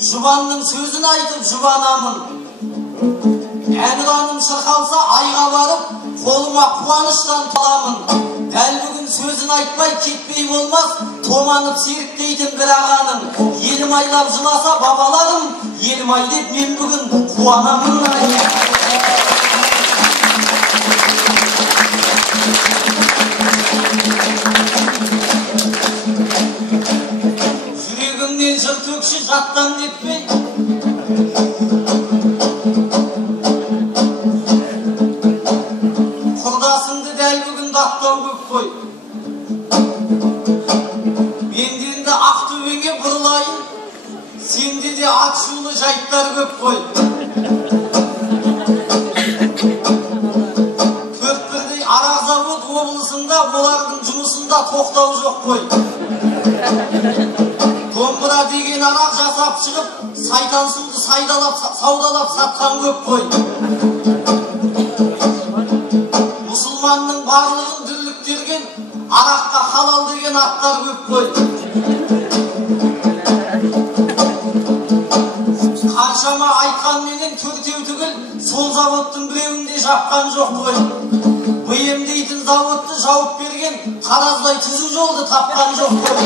Жұбанның сөзін айтып жұбанамын. Әнұраным шырқалса айға барып, қолыма қуаныштан толамын. Дәл бүгін сөзін айтпай кетпей болмас, томанып серіктейтін бір ағаның. Елім айлап жыласа бабаларым, елім ай деп мен бүгін қуанамын. Жүрегіңнен жыр төкші жаттан детпей, құрдасыңды дәл бүгін даттау көп қой. Менденді ақтөбеңе бұрылайын, сенде де атшулы жайттар көп қой. Төрт бірдей арақ завод облысында, олардың жұмысында тоқтау жоқ қой. Домбыра деген арақ жасап шығып, сайтан суды саудалап сатқан көп қой. Мұсылманның барлығын дүрліктірген, араққа халал деген аттар көп қой. Қаншама айтқанменен төртеу түгіл, сол заводтың біреуінде жапқан жоқ қой. БМ дейтін заводты жауып берген, Тараздай түзу жолды тапқан жоқ қой.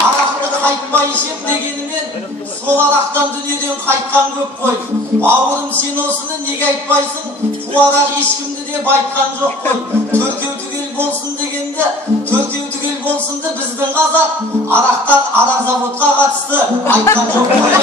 Арақты қайтпай ішем дегенімен, сол арақтан дүниеден қайтқан көп қой. Бауырым, сен осыны неге айтпайсың? Туарақ ешкімді де байтқан жоқ қой. Төртеу түгел болсын дегенде, төртеу түгел болсынды біздің қазақ арақ заводқа қатысты айтқан жоқ қой.